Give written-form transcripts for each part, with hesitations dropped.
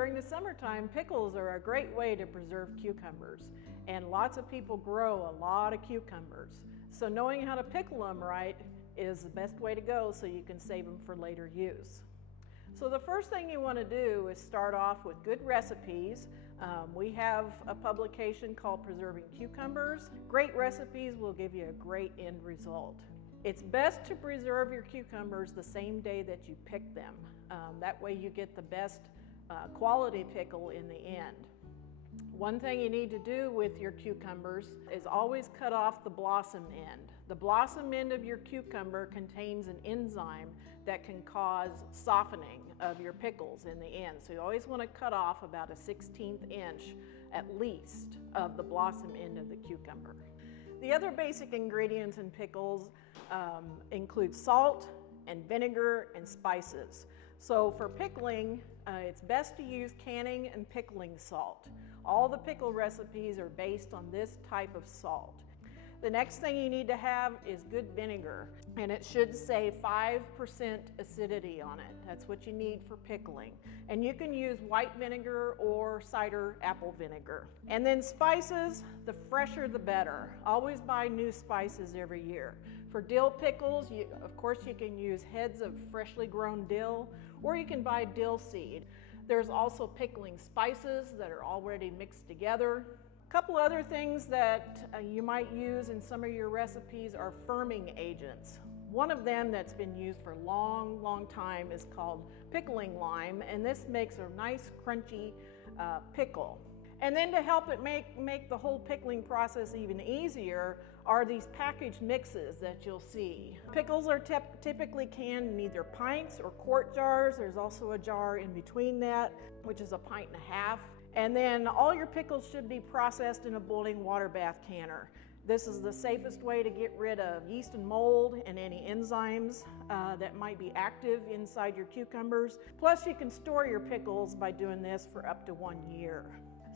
during the summertime, pickles are a great way to preserve cucumbers, and lots of people grow a lot of cucumbers. So knowing how to pickle them right is the best way to go so you can save them for later use. So the first thing you want to do is start off with good recipes. We have a publication called Preserving Cucumbers. Great recipes will give you a great end result. It's best to preserve your cucumbers the same day that you pick them. That way you get the best quality pickle in the end. One thing you need to do with your cucumbers is always cut off the blossom end. The blossom end of your cucumber contains an enzyme that can cause softening of your pickles in the end. So you always want to cut off about a 1/16 inch at least of the blossom end of the cucumber. The other basic ingredients in pickles include salt and vinegar and spices. So for pickling, it's best to use canning and pickling salt. All the pickle recipes are based on this type of salt. The next thing you need to have is good vinegar, and it should say 5% acidity on it. That's what you need for pickling. And you can use white vinegar or cider apple vinegar. And then spices, the fresher the better. Always buy new spices every year. For dill pickles, of course you can use heads of freshly grown dill, or you can buy dill seed. There's also pickling spices that are already mixed together. A couple other things that you might use in some of your recipes are firming agents. One of them that's been used for a long time is called pickling lime, and this makes a nice crunchy pickle. And then to help it make the whole pickling process even easier are these packaged mixes that you'll see. Pickles are typically canned in either pints or quart jars. There's also a jar in between that, which is 1.5 pints. And then all your pickles should be processed in a boiling water bath canner. This is the safest way to get rid of yeast and mold and any enzymes that might be active inside your cucumbers. Plus you can store your pickles by doing this for up to 1 year.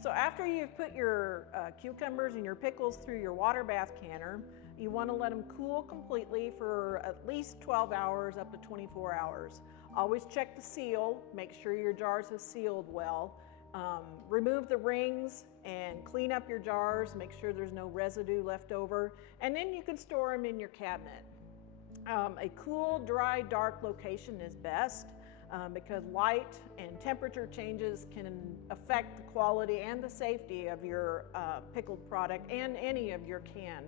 So after you've put your cucumbers and your pickles through your water bath canner, you want to let them cool completely for at least 12 hours up to 24 hours. Always check the seal, make sure your jars have sealed well. Remove the rings and clean up your jars, make sure there's no residue left over, and then you can store them in your cabinet. A cool, dry, dark location is best because light and temperature changes can affect the quality and the safety of your pickled product and any of your canned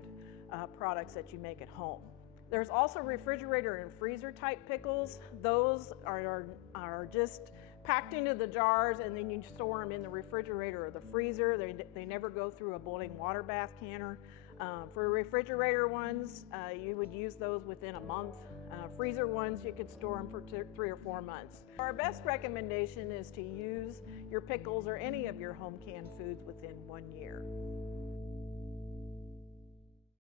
products that you make at home. There's also refrigerator and freezer type pickles. Those are just packed into the jars and then you store them in the refrigerator or the freezer. They never go through a boiling water bath canner. For refrigerator ones, you would use those within a month. Freezer ones, you could store them for 3 or 4 months. Our best recommendation is to use your pickles or any of your home canned foods within 1 year.